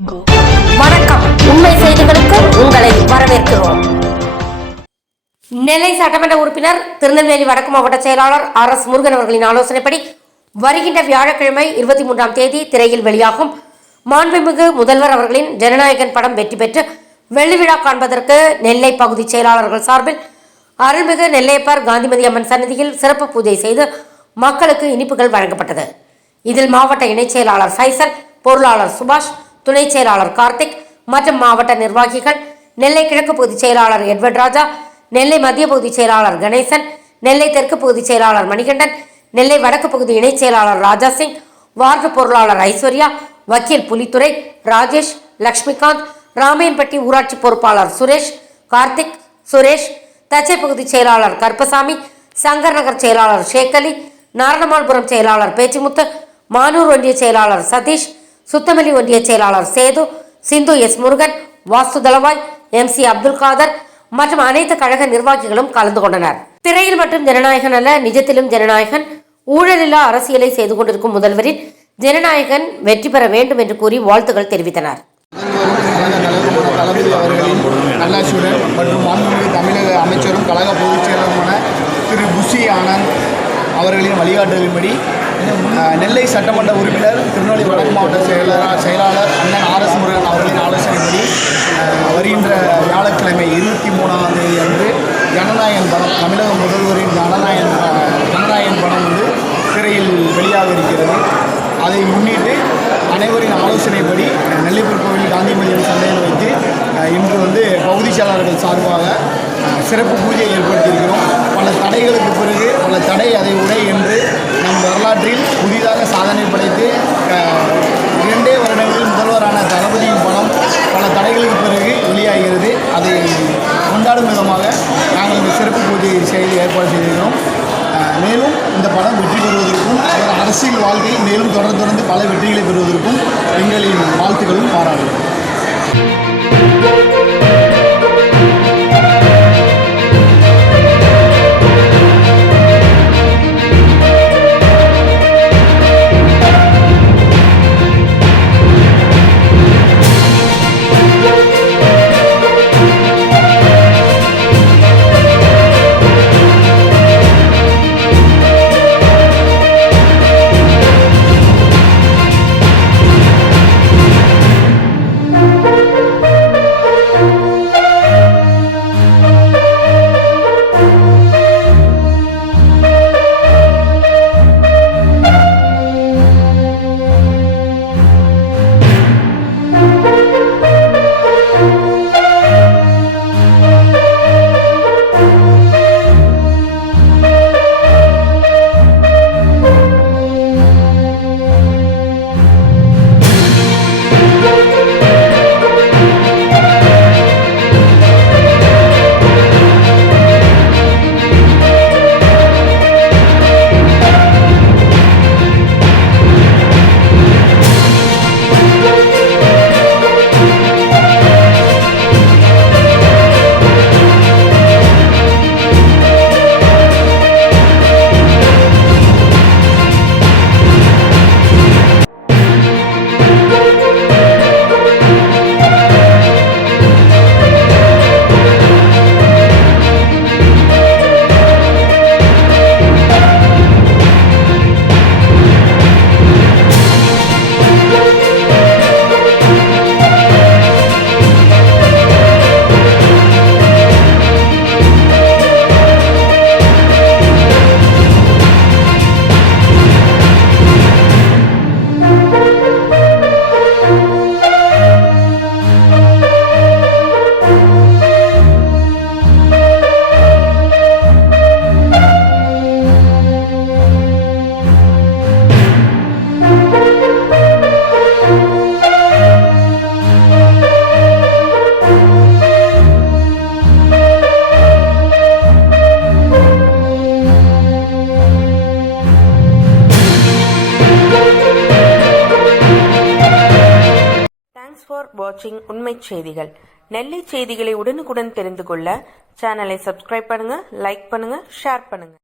வணக்கம். உண்மை செய்திகளுக்கு உங்களை வரவேற்கிறோம். நெல்லை சட்டமன்ற உறுப்பினர், திருநெல்வேலி வடக்கு மாவட்ட செயலாளர் RS முருகன் அவர்களின் ஆலோசனைப்படி வருகின்ற வியாழக்கிழமை 23ஆம் தேதி திரையில் வெளியாகும் மாண்புமிகு முதல்வர் அவர்களின் ஜனநாயகன் படம் வெற்றி பெற்று வெள்ளி விழா காண்பதற்கு நெல்லை பகுதி செயலாளர்கள் சார்பில் அருள்மிகு நெல்லையப்பர் காந்திமதி அம்மன் சன்னதியில் சிறப்பு பூஜை செய்து மக்களுக்கு இனிப்புகள் வழங்கப்பட்டது. இதில் மாவட்ட இணைச் செயலாளர் ஃபைசல், பொருளாளர் சுபாஷ், துணை செயலாளர் கார்த்திக் மற்றும் மாவட்ட நிர்வாகிகள், நெல்லை கிழக்கு பகுதி செயலாளர் எட்வர்ட் ராஜா, நெல்லை மத்திய பகுதி செயலாளர் கணேசன், நெல்லை தெற்கு பகுதி செயலாளர் மணிகண்டன், நெல்லை வடக்கு பகுதி இணைச் செயலாளர் ராஜா சிங், வார்டு பொருளாளர் ஐஸ்வர்யா, வக்கீல் புலித்துறை, ராஜேஷ், லட்சுமிகாந்த், ராமையன்பட்டி ஊராட்சி பொறுப்பாளர் சுரேஷ், கார்த்திக், சுரேஷ், தச்சை பகுதி செயலாளர் கருப்பசாமி, சங்கர் நகர் செயலாளர் ஷேக் அலி, நாரணமால்புரம் செயலாளர் பேச்சிமுத்து, மானூர் ஒன்றிய செயலாளர் சதீஷ், சுத்தமல்லி ஒன்றிய செயலாளர் சேது, சிந்து எஸ் முருகன், வாஸ்து தளவாய், MC அப்துல் காதர் மற்றும் அனைத்து கழக நிர்வாகிகளும் கலந்து கொண்டனர். திரையில் மட்டும் ஜனநாயகன் அல்ல, நிஜத்திலும் ஜனநாயகன். ஊழலில்லா அரசியலை செய்து கொண்டிருக்கும் முதல்வரின் ஜனநாயகன் வெற்றி பெற வேண்டும் என்று கூறி வாழ்த்துக்கள் தெரிவித்தனர். தளபதி அவர்களின் நல்லாசியுடன் மற்றும் மாண்புமிகு தமிழக அமைச்சரும் கழக பொதுச் செயலருமான திரு புஷி ஆனந்த் அவர்களின் வழிகாட்டுதலின்படி நெல்லை சட்டமன்ற உறுப்பினர், திருநெல்வேலி வடக்கு மாவட்ட செயலாளர் அண்ணன் RS முருகன் அவர்களின் ஆலோசனைப்படி வருகின்ற வியாழக்கிழமை 23ஆம் தேதி அன்று ஜனநாயகன் படம், தமிழக முதல்வரின் ஜனநாயகன் படம் திரையில் வெளியாக இருக்கிறது. அதை முன்னிட்டு அனைவரின் ஆலோசனைப்படி நெல்லைப்பூர் கோவில் காந்திமதி சந்தையில் வைத்து இன்று பகுதி செயலாளர்கள் சார்பாக சிறப்பு பூஜை ஏற்படுத்தியிருக்கிறோம். பல தடைகளுக்கு பிறகு பல தடை அதை உடை என்று நம் வரலாற்றில் புதிதாக சாதனை படைத்து 2 வருடங்களில் முதல்வரான தளபதியின் படம் பல தடைகளுக்கு பிறகு வெளியாகிறது. அதை கொண்டாடும் விதமாக நாங்கள் இந்த சிறப்பு பூஜை செயலில் ஏற்பாடு செய்திருக்கிறோம். மேலும் இந்த படம் வெற்றி பெறுவதற்கும் அவர் அரசியல் வாழ்க்கை மேலும் தொடர்ந்து பல வெற்றிகளை பெறுவதற்கும் எங்களின் வாழ்த்துக்களும் பாராட்டுகிறோம். ஃபார் வாட்சிங் உண்மை செய்திகள். நெல்லை செய்திகளை உடனுக்குடன் தெரிந்து கொள்ள சேனலை சப்ஸ்கிரைப் பண்ணுங்க, லைக் பண்ணுங்க, ஷேர் பண்ணுங்க.